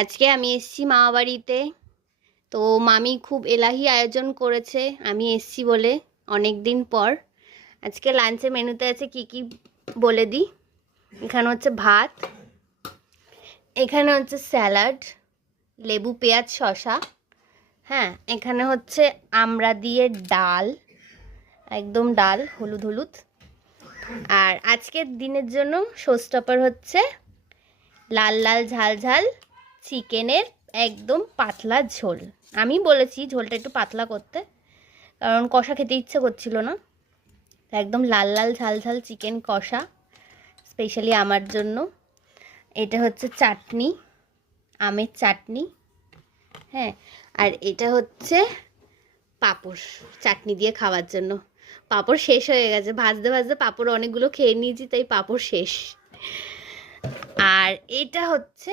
আজকে আমি এসেছি মামা বাড়িতে। তো মামি খুব এলাহি আয়োজন করেছে আমি এসেছি বলে অনেক দিন পর। আজকে লাঞ্চে মেনুতে আছে কি কি বলে দিই। এখানে হচ্ছে ভাত, এখানে হচ্ছে স্যালাড, লেবু পেঁয়াজ শসা, হ্যাঁ এখানে হচ্ছে আমড়া দিয়ে ডাল, একদম ডাল হলুদ হলুদ। আর আজকের দিনের জন্য শোস্টপার হচ্ছে লাল লাল ঝাল ঝাল চিকেনের একদম পাতলা ঝোল। আমি বলেছি ঝোলটা একটু পাতলা করতে, কারণ কষা খেতে ইচ্ছে করছিল না। একদম লাল লাল ঝাল ঝাল চিকেন কষা স্পেশালি আমার জন্য। এটা হচ্ছে চাটনি, আমের চাটনি, হ্যাঁ। আর এটা হচ্ছে পাঁপড়, চাটনি দিয়ে খাওয়ার জন্য। পাঁপড় শেষ হয়ে গেছে, ভাজতে ভাজতে পাঁপড় অনেকগুলো খেয়ে নিয়েছি, তাই পাঁপড় শেষ। আর এটা হচ্ছে